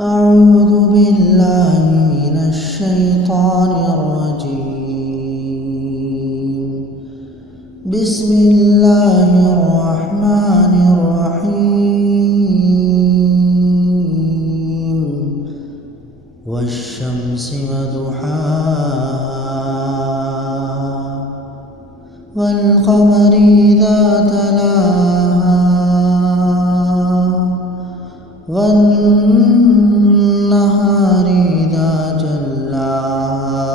أعوذ بالله من الشيطان الرجيم. بسم الله الرحمن الرحيم. والشمس وضحاها والقمر إذا تلاها والنهار إذا جلاها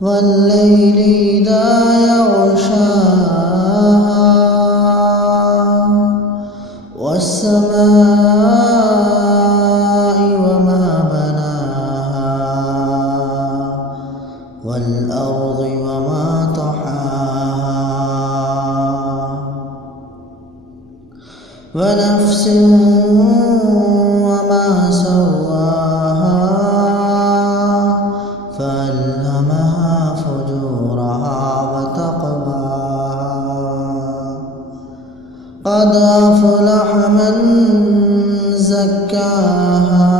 والليل إذا يغشاها والسماء وما بناها والأرض وما طحاها ونفس وما سواها فألهمها فجورها وتقواها قد أفلح من زكاها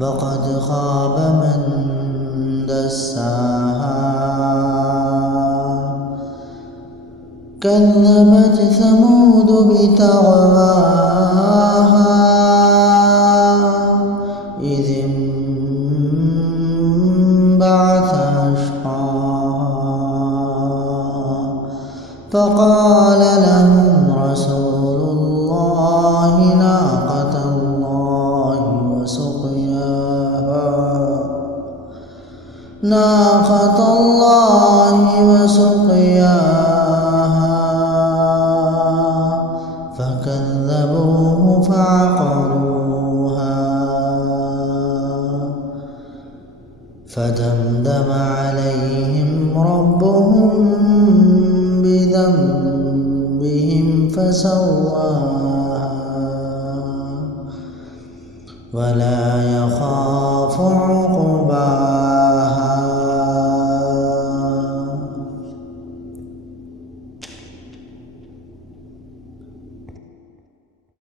وقد خاب من دساها كذبت ثمود بطغواها إذ انبعث أشقاها فقال لهم رسول الله ناقة الله وسقياها فكذبوه فعقروها فدمدم عليهم ربهم بذنبهم فسواها ولا يخاف عقباها